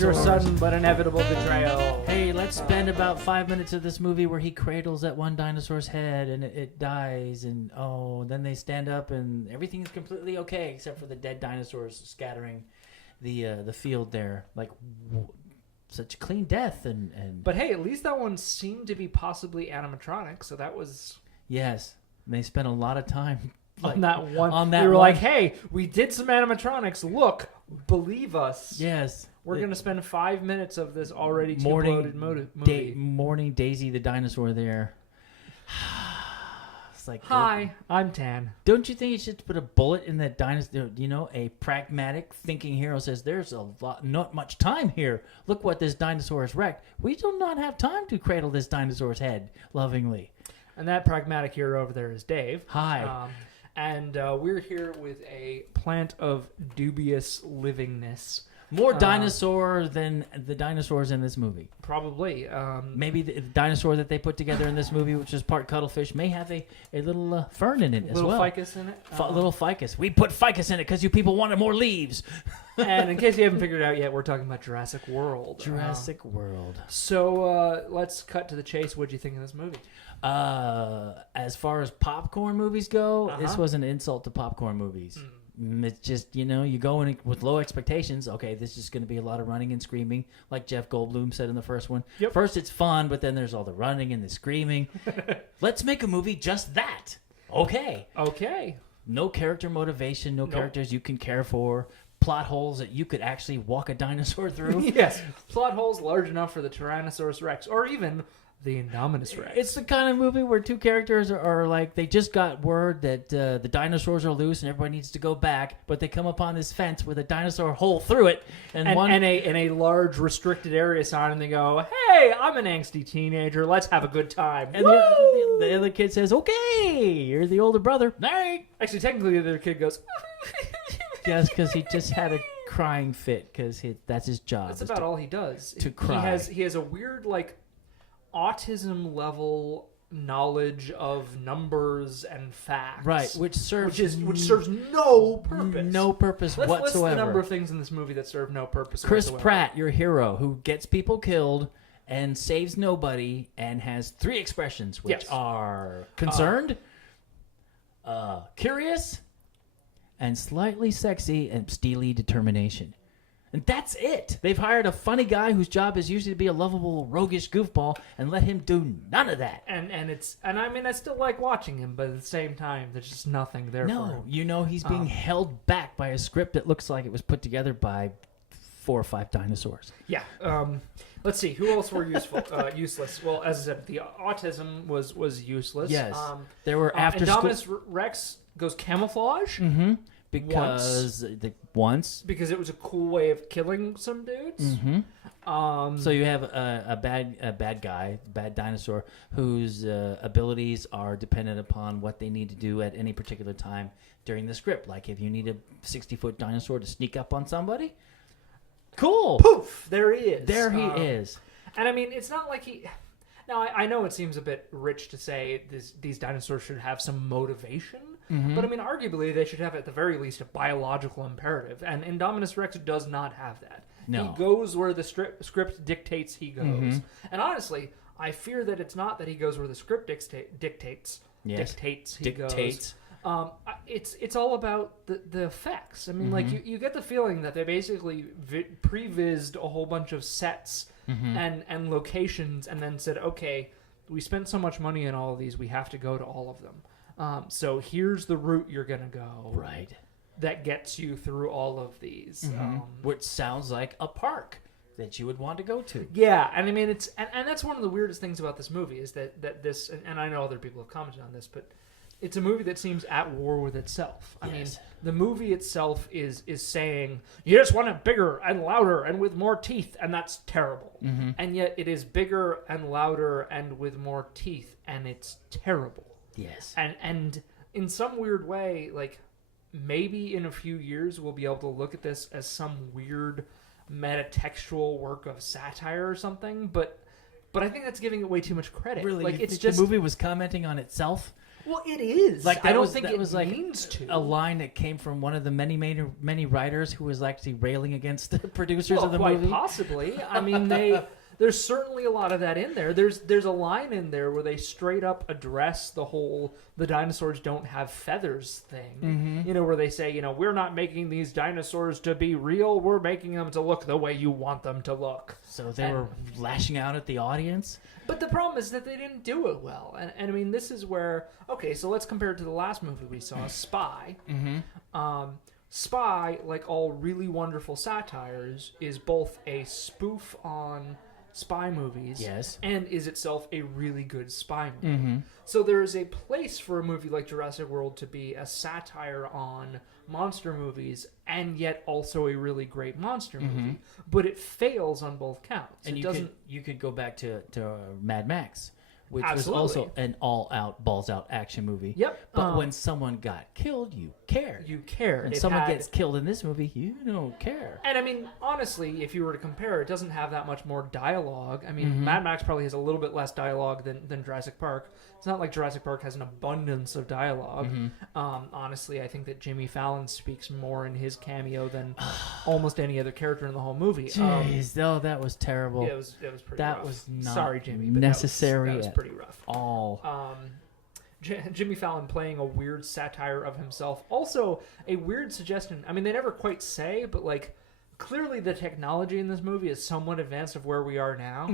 It's your sudden but inevitable betrayal. Hey, let's spend about 5 minutes of this movie where he cradles that one dinosaur's head and it dies, and then they stand up and everything's completely okay except for the dead dinosaurs scattering the field there. Like such a clean death and. But hey, at least that one seemed to be possibly animatronic, so that was. Yes, they spent a lot of time. On that one. They were like, hey, we did some animatronics. Look, believe us. Yes. We're going to spend 5 minutes of this already too bloated movie. Morning Daisy the dinosaur there. It's like, hi, I'm Tan. Don't you think you should put a bullet in that dinosaur? You know, a pragmatic thinking hero says, there's not much time here. Look what this dinosaur has wrecked. We do not have time to cradle this dinosaur's head lovingly. And that pragmatic hero over there is Dave. Hi. And we're here with a plant of dubious livingness. More dinosaur than the dinosaurs in this movie. Probably. Maybe the dinosaur that they put together in this movie, which is part cuttlefish, may have a little fern in it as well. Little ficus in it. Little ficus. We put ficus in it because you people wanted more leaves. And in case you haven't figured it out yet, we're talking about Jurassic World. Jurassic World. So let's cut to the chase. What do you think of this movie? As far as popcorn movies go, this was an insult to popcorn movies. It's just, you go in with low expectations. Okay, this is going to be a lot of running and screaming, like Jeff Goldblum said in the first one. Yep. First, it's fun, but then there's all the running and the screaming. Let's make a movie just that. Okay. No character motivation, no characters you can care for. Plot holes that you could actually walk a dinosaur through. Yes. Plot holes large enough for the Tyrannosaurus Rex, or even the Indominus Rex. It's the kind of movie where two characters are like, they just got word that the dinosaurs are loose and everybody needs to go back, but they come upon this fence with a dinosaur hole through it, and a large restricted area sign, and they go, "Hey, I'm an angsty teenager. Let's have a good time." And the other kid says, "Okay, you're the older brother." All right. Actually, technically, the other kid goes, yes, because he just had a crying fit because that's his job. That's about all he does. To cry. He has a weird autism level knowledge of numbers and facts, right? Which serves no purpose. No purpose whatsoever. List the number of things in this movie that serve no purpose. Chris whatsoever. Pratt, your hero, who gets people killed and saves nobody, and has three expressions, which are concerned, curious, and slightly sexy, and steely determination. And that's it. They've hired a funny guy whose job is usually to be a lovable, roguish goofball, and let him do none of that. And I mean, I still like watching him, but at the same time, there's just nothing there for him. No, he's being held back by a script that looks like it was put together by 4 or 5 dinosaurs. Yeah. Let's see. Who else were useless? Well, as I said, the autism was useless. Yes. There were after Indominus Rex goes camouflage. Mm-hmm. Because because it was a cool way of killing some dudes. Mm-hmm. So you have a bad guy, bad dinosaur, whose abilities are dependent upon what they need to do at any particular time during the script. Like if you need a 60-foot dinosaur to sneak up on somebody, cool. Poof! There he is. There he is. And I mean, it's not like he. Now I know it seems a bit rich to say these dinosaurs should have some motivation. Mm-hmm. But I mean, arguably, they should have at the very least a biological imperative, and Indominus Rex does not have that. No. He goes where the script dictates he goes. Mm-hmm. And honestly, I fear that it's not that he goes where the script dictates. Yes. Dictates he goes. It's all about the effects. I mean, like you get the feeling that they basically prevised a whole bunch of sets and locations, and then said, okay, we spent so much money on all of these, we have to go to all of them. So here's the route you're going to go. Right. That gets you through all of these. Which sounds like a park that you would want to go to. Yeah, and I mean, it's and that's one of the weirdest things about this movie is that this, and I know other people have commented on this, but it's a movie that seems at war with itself. I mean, the movie itself is saying, you just want it bigger and louder and with more teeth, and that's terrible. And yet it is bigger and louder and with more teeth, and it's terrible. Yes. And in some weird way, like, maybe in a few years we'll be able to look at this as some weird metatextual work of satire or something, but I think that's giving it way too much credit. Really, like, it's just the movie was commenting on itself. Well, it is. Like I don't was, think that it was like means to. a line that came from one of the many writers who was actually railing against the producers of the quite movie. Possibly. I mean, there's certainly a lot of that in there. There's a line in there where they straight up address the whole the dinosaurs don't have feathers thing. Mm-hmm. You know, where they say, you know, we're not making these dinosaurs to be real. We're making them to look the way you want them to look. So they were lashing out at the audience. But the problem is that they didn't do it well. And I mean, this is where, okay, so let's compare it to the last movie we saw, Spy. Mm-hmm. Spy, like all really wonderful satires, is both a spoof on spy movies, Yes. and is itself a really good spy movie. Mm-hmm. So there is a place for a movie like Jurassic World to be a satire on monster movies, and yet also a really great monster movie. But it fails on both counts. And it you doesn't. you could go back to Mad Max, which Absolutely. was also an all-out, balls-out action movie. Yep. But when someone got killed, you cared. you care, and it someone had- gets killed in this movie, you don't care. And I mean, honestly, if you were to compare, it doesn't have that much more dialogue. I mean, Mm-hmm. Mad Max probably has a little bit less dialogue than Jurassic Park. It's not like Jurassic Park has an abundance of dialogue. Mm-hmm. Honestly, I think that Jimmy Fallon speaks more in his cameo than almost any other character in the whole movie. Jeez, that was terrible. Yeah, it was pretty That rough. was not Sorry, Jimmy, but necessary that was at pretty rough. all. Jimmy Fallon playing a weird satire of himself. Also, a weird suggestion. I mean, they never quite say, but like, clearly the technology in this movie is somewhat advanced of where we are now.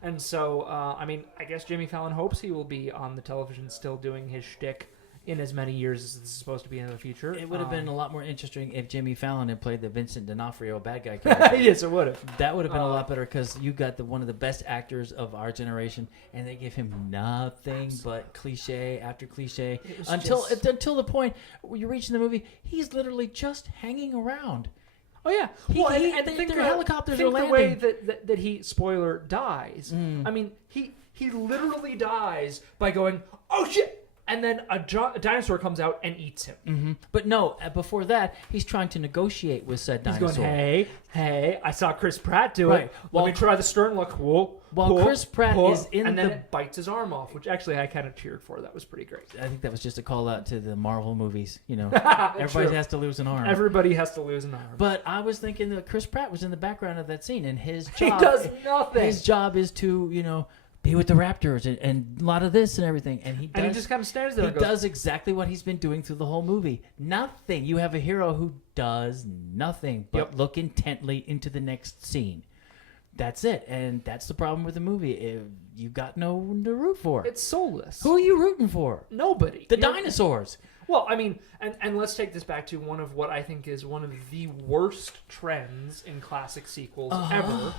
And so, I mean, I guess Jimmy Fallon hopes he will be on the television still doing his shtick in as many years as it's supposed to be in the future. It would have been a lot more interesting if Jimmy Fallon had played the Vincent D'Onofrio bad guy character. Yes, it would have. That would have been a lot better because you got one of the best actors of our generation, and they give him nothing but cliche after cliche until the point where you reach in the movie, he's literally just hanging around. Oh yeah, Their helicopters are landing. The way that he spoiler dies. I mean, he literally dies by going, oh shit. And then a dinosaur comes out and eats him. Mm-hmm. But no, before that, he's trying to negotiate with said dinosaur. He's going, hey, I saw Chris Pratt do it. Let me try the stern look. While Chris Pratt is in and then it bites his arm off, which actually I kind of cheered for. That was pretty great. I think that was just a call out to the Marvel movies. You know, everybody has to lose an arm. Everybody has to lose an arm. But I was thinking that Chris Pratt was in the background of that scene, and his job... He does nothing. His job is to, you know, be with the Raptors and a lot of this and everything. And he just kind of stands there He and goes, does exactly what he's been doing through the whole movie. Nothing. You have a hero who does nothing but look intently into the next scene. That's it. And that's the problem with the movie. You've got no one to root for. It's soulless. Who are you rooting for? Nobody. The dinosaurs. Well, I mean, and let's take this back to one of what I think is one of the worst trends in classic sequels ever.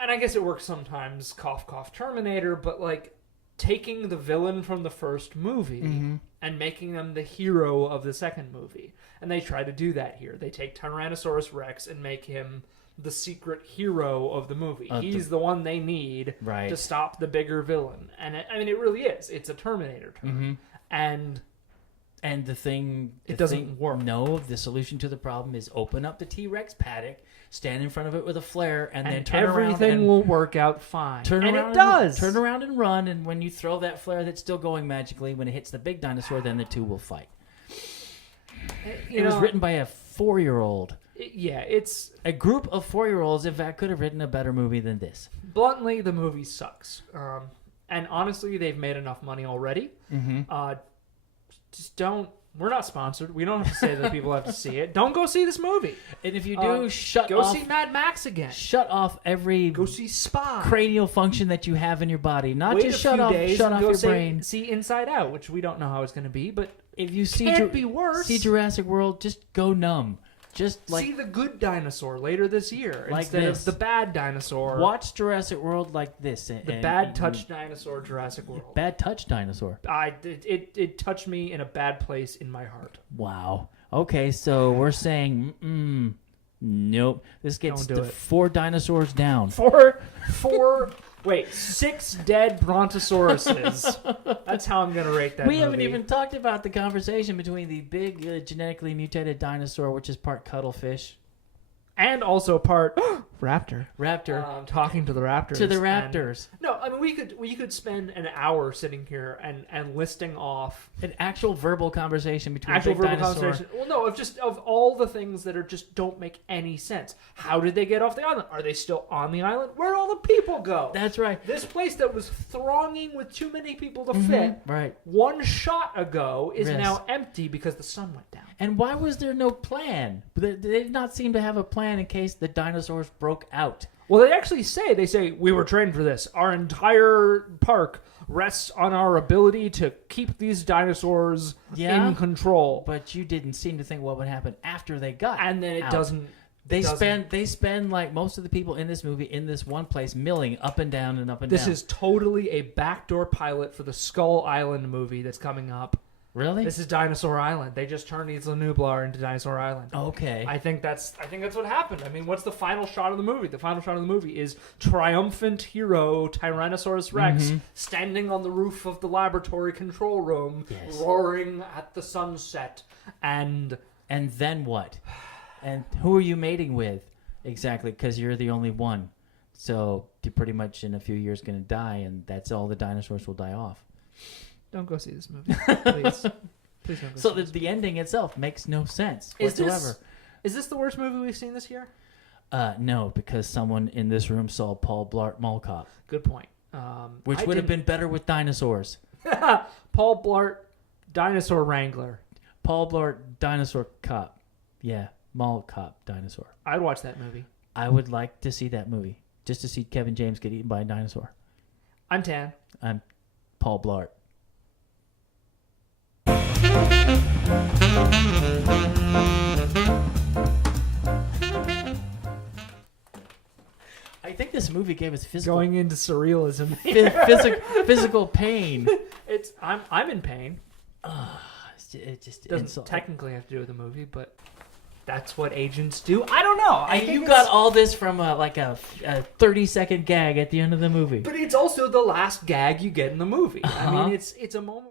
And I guess it works sometimes, cough, cough, Terminator, but like taking the villain from the first movie and making them the hero of the second movie. And they try to do that here. They take Tyrannosaurus Rex and make him the secret hero of the movie. He's the one they need to stop the bigger villain. And I mean, it really is. It's a Terminator term. And the thing... It doesn't work. No, the solution to the problem is open up the T-Rex paddock, stand in front of it with a flare, and then turn around. Everything will work out fine. And it does. Turn around and run, and when you throw that flare that's still going magically, when it hits the big dinosaur, then the two will fight. It was written by a 4-year-old. Yeah, it's... A group of 4-year-olds, in fact, could have written a better movie than this. Bluntly, the movie sucks. And honestly, they've made enough money already. Just don't... We're not sponsored. We don't have to say that people have to see it. Don't go see this movie. And if you do, go see Mad Max again. Shut off every... Go see Spy. Cranial function that you have in your body. Not Wait just a shut few off days your and brain. See Inside Out, which we don't know how it's going to be, but if you see can't be worse. See Jurassic World, just go numb. Just like see the good dinosaur later this year like instead this. of the bad dinosaur. Watch Jurassic World like this. The bad touch dinosaur Jurassic World. Bad touch dinosaur. It touched me in a bad place in my heart. Wow. Okay, so we're saying nope. This gets 4 dinosaurs down. 6 dead brontosauruses. That's how I'm going to rate that We movie. haven't even talked about the conversation between the big genetically mutated dinosaur, which is part cuttlefish. And also part Raptor. Talking to the raptors. To the raptors. No, I mean we could spend an hour sitting here and listing off an actual verbal conversation between actual Big verbal Dinosaur. conversation. Well, no, of all the things that are just don't make any sense. How did they get off the island? Are they still on the island? Where'd all the people go? That's right. This place that was thronging with too many people to fit, right, one shot ago is Yes. now empty because the sun went down. And why was there no plan? They did not seem to have a plan in case the dinosaurs broke out. Well, they say we were trained for this. Our entire park rests on our ability to keep these dinosaurs in control. But you didn't seem to think what would happen after they got And then it out. doesn't. They spend like most of the people in this movie in this one place milling up and down and up and down. This is totally a backdoor pilot for the Skull Island movie that's coming up. Really? This is Dinosaur Island. They just turned Isla Nublar into Dinosaur Island. Okay. I think that's what happened. I mean, what's the final shot of the movie? The final shot of the movie is triumphant hero Tyrannosaurus Rex standing on the roof of the laboratory control room, roaring at the sunset. And then what? And who are you mating with? Exactly, because you're the only one. So you're pretty much in a few years going to die, and that's all the dinosaurs will die off. Don't go see this movie, please. Please don't go So see this. the ending itself makes no sense whatsoever. Is this the worst movie we've seen this year? No, because someone in this room saw Paul Blart Mall Cop. Good point. Which would have been better with dinosaurs. Paul Blart, Dinosaur Wrangler. Paul Blart Dinosaur Cop. Yeah, Mall Cop Dinosaur. I'd watch that movie. I would like to see that movie. Just to see Kevin James get eaten by a dinosaur. I'm Tan. I'm Paul Blart. I think this movie gave us Going into surrealism. physical pain. I'm in pain. It just Doesn't technically have to do with the movie, but that's what agents do. I don't know. You got all this from a 30-second gag at the end of the movie. But it's also the last gag you get in the movie. I mean, it's a moment.